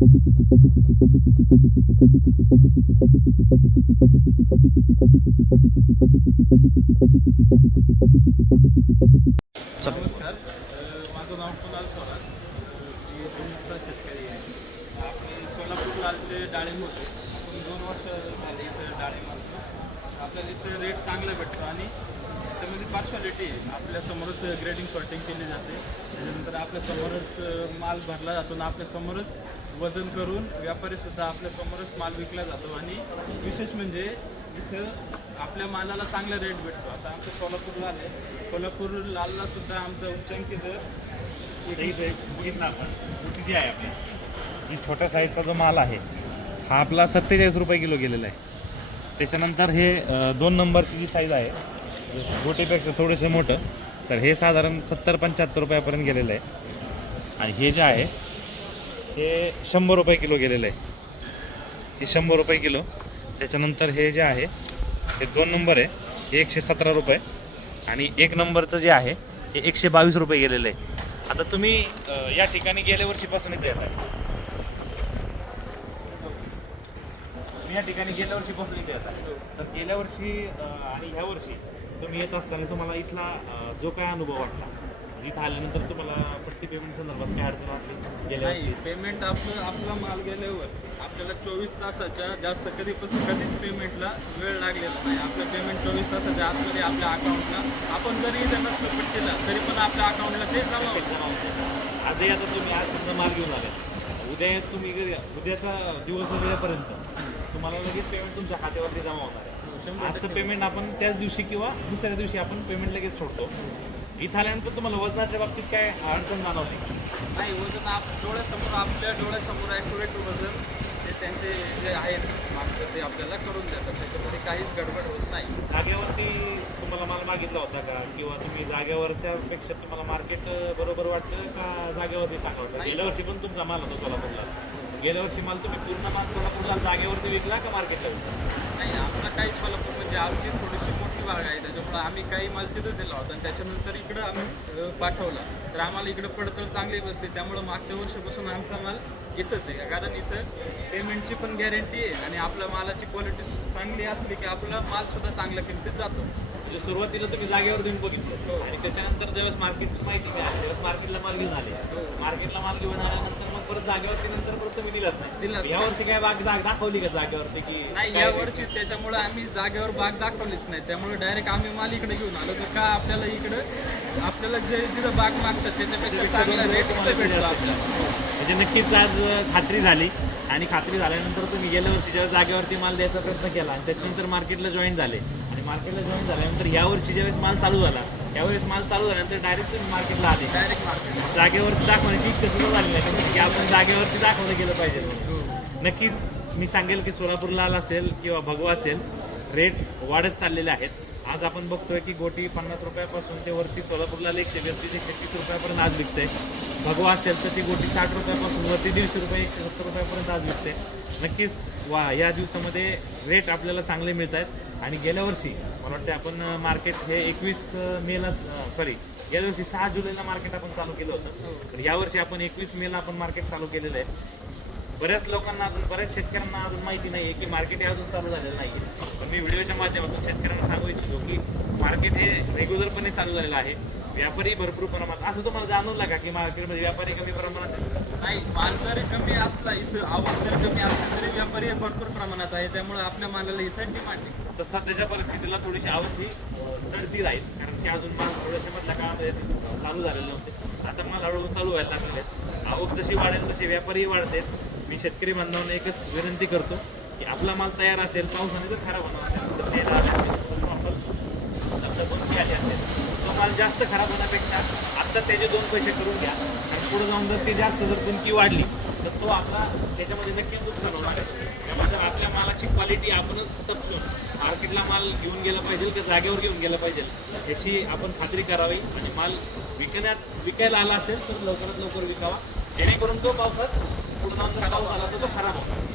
नमस्कार. माझं नाव कुणाल थोरात. मी धुळचा शेतकरी आहे. आपले सोलापूर लालचे डाळिंब होते. आपण दोन वर्ष झाले इथं डाळिंब आपल्याला इथं रेट चांगला भेटतो आणि त्याच्यामध्ये पार्शलिटी आपल्यासमोरच आपल्या समोरच ग्रेडिंग सॉर्टिंग केली जाते. त्याच्यानंतर आपल्या समोरच माल भरला जातो आणि आपल्या समोरच वजन करून व्यापारीसुद्धा आपल्या समोरच माल विकला जातो. आणि विशेष म्हणजे इथं आपल्या मालाला चांगला रेट भेटतो. आता आमचं सोलापूरला आले आहे. सोलापूर लालला सुद्धा आमचा उच्चांकी दर आपण. जी आहे आपली. जी छोट्या साईजचा जो माल आहे हा आपला सत्तेचाळीस रुपये किलो गेलेला आहे. त्याच्यानंतर हे अ, दोन नंबरची जी साईज आहे गोटीपेक्षा थोडेसे मोठं. तर हे साधारण सत्तर पंच्याहत्तर रुपयापर्यंत गेलेलं आहे. आणि हे जे आहे हे शंभर रुपये किलो गेलेलं आहे. हे शंभर रुपये किलो. त्याच्यानंतर हे जे आहे हे दोन नंबर आहे. हे एकशे सतरा रुपये. आणि एक नंबरचं जे आहे हे एकशे बावीस रुपये गेलेलं आहे. आता तुम्ही या ठिकाणी गेल्या वर्षीपासून इथे येतात तुम्ही या ठिकाणी गेल्या वर्षीपासून इथे येतात तर गेल्या वर्षी आणि ह्या वर्षी तुम्ही येत असताना तुम्हाला इथला जो काय अनुभव वाटला? इथं आल्यानंतर तुम्हाला पट्टी पेमेंट संदर्भात काय अडचण वाटली? गेल्या नाही पेमेंट आपलं आपला माल गेल्यावर आपल्याला चोवीस तासाच्या जास्त कधीपासून कधीच पेमेंटला वेळ लागलेला नाही. आपलं पेमेंट चोवीस तासाच्या आतमध्ये आपल्या अकाउंटला आपण जरी इथे नसलं पट्टीला तरी पण आपल्या अकाउंटला ते जमा होतं. आजही आता तुम्ही आज समजा माल घेऊन आले उद्या तुम्ही उद्याचा दिवस वेळेपर्यंत तुम्हाला लगेच पेमेंट तुमच्या खात्यावरती जमा होणार आहे. आजचं. पेमेंट आपण त्याच दिवशी किंवा दुसऱ्या दिवशी आपण पेमेंट लगेच सोडतो इथं आल्यानंतर तुम्हाला वजनाच्या बाबतीत काय अडचण जाणवते का? नाही वजन आप डोळ्यासमोर आपल्या डोळ्यासमोर ॲक्युरेट वजन ते त्यांचे जे आहेत मागचं ते आपल्याला करून देतात त्याच्यामध्ये काहीच गडबड होत नाही जागेवरती तुम्हाला माल मागितला होता का किंवा तुम्ही जागेवरच्या पेक्षा तुम्हाला मार्केट बरोबर वाटतं का जागेवरती टाका होता नाही. गेल्या वर्षी पण तुमचा माल होता सोलापूरला गेल्या वर्षी माल तुम्ही पूर्ण माल सोलापूरला जागेवरती विकला का मार्केटला विकला? नाही आमचा काहीच मला म्हणजे आमची थोडीशी मोठी बाग आहे. त्याच्यामुळे आम्ही काही माल तिथं दिला होता. आणि त्याच्यानंतर इकडं आम्ही पाठवला. तर आम्हाला इकडं पडतळ चांगली बसली. त्यामुळं मागच्या वर्षापासून आमचा माल इथंच आहे. कारण इथं पेमेंटची पण गॅरंटी आहे. आणि आपल्या मालाची क्वालिटी चांगली असली की आपला माल सुद्धा चांगल्या किमतीत जातो. म्हणजे सुरुवातीला तुम्ही जागेवर तुम्ही बघितलं. आणि त्याच्यानंतर ज्यावेळेस मार्केटची माहिती मिळाली त्यावेळेस मार्केटला माल घेऊन आले. मार्केटला माल घेऊन आल्यानंतर परत जागेवरती नंतर परत तुम्ही दिलाच नाही. दिलाच या वर्षी काय बाग जाग दाखवली का जागेवरती की नाही काय या? वर्षी त्याच्यामुळे आम्ही जागेवर बाग दाखवलीच नाही. त्यामुळे डायरेक्ट आम्ही माल इकडे घेऊन आलो. तर का आपल्याला इकडं आपल्याला जे तिथं बाग मागतात त्याच्यापेक्षा चांगला रेट भेटतो आपल्याला. म्हणजे नक्कीच आज खात्री झाली. आणि खात्री झाल्यानंतर तुम्ही गेल्या वर्षी जेव्हा जागेवरती माल द्यायचा प्रयत्न केला आणि त्याच्यानंतर मार्केटला जॉईन झाले. आणि मार्केटला जॉईन झाल्यानंतर या वर्षी ज्यावेळेस माल चालू झाला त्यावेळेस माल चालू झाल्यानंतर डायरेक्ट तुम्ही मार्केटला आले. डायरेक्ट मार्केट जागेवरती दाखवण्याची इच्छा सुद्धा झाली नाही. की आपण जागेवरती दाखवलं गेलं पाहिजे. नक्कीच मी सांगेल की सोलापूर लाल असेल किंवा भगवा असेल रेट वाढत चाललेले आहेत. आज आपण बघतोय की गोटी पन्नास रुपयापासून ते वरती सोलापूरला एकशे बत्तीस एकशे तीस रुपयापर्यंत आज विकते. भगवा असेल तर ती गोटी साठ रुपयापासून वरती दीडशे रुपये एकशे सत्तर रुपयापर्यंत आज विकते. नक्कीच वा या दिवसामध्ये रेट आपल्याला चांगले मिळत आहेत आणि गेल्या वर्षी मला वाटतं आपण मार्केट हे एकवीस मेला सॉरी या दिवशी सहा जुलैला मार्केट आपण चालू केलं होतं. तर यावर्षी आपण एकवीस मेला आपण मार्केट चालू केलेलं आहे. बऱ्याच लोकांना अजून बऱ्याच शेतकऱ्यांना अजून माहिती नाही आहे की मार्केट हे अजून चालू झालेलं नाही आहे. पण मी व्हिडिओच्या माध्यमातून शेतकऱ्यांना सांगू इच्छितो की मार्केट हे रेग्युलरपणे चालू झालेलं आहे. व्यापारी भरपूर प्रमाणात असं तुम्हाला जाणवलं का की मार्केटमध्ये व्यापारी कमी प्रमाणात? नाही माल जरी कमी असला इथं आवक जरी कमी असली तरी व्यापारी भरपूर प्रमाणात आहे. त्यामुळे आपल्या मालाला इथं डिमांड आहे. तर सध्याच्या परिस्थितीला थोडीशी आवक ही चढती राहील. कारण की अजून माल थोड्याशा मधल्या काळामध्ये चालू झालेले नव्हते आता माल हळूहळू चालू व्हायला लागलेले आहेत. आवक जशी वाढेल तशी व्यापारीही वाढतात मी शेतकरी बांधवांना एकच विनंती करतो की आपला माल तयार असेल पावसाने जर खराब होणार असेल तर द्यायला आले असेल आपण समजा कोणती आली असेल. तो माल जास्त खराब होण्यापेक्षा आत्ता त्याचे दोन पैसे करून घ्या. आणि पुढे जाऊन जर ते जास्त जर कुणकी वाढली तर तो आपला त्याच्यामध्ये नक्कीच नुकसान होणार आहे. मालाची क्वालिटी आपणच तपासून. मार्केटला माल घेऊन गेला पाहिजे का जागेवर घेऊन गेला पाहिजे याची आपण खात्री करावी. आणि माल विकण्यात विकायला आला असेल तर लवकरात लवकर विकावा. जेणेकरून तो पावसात पुढे जाऊन पाऊस आला तर तो खराब होतो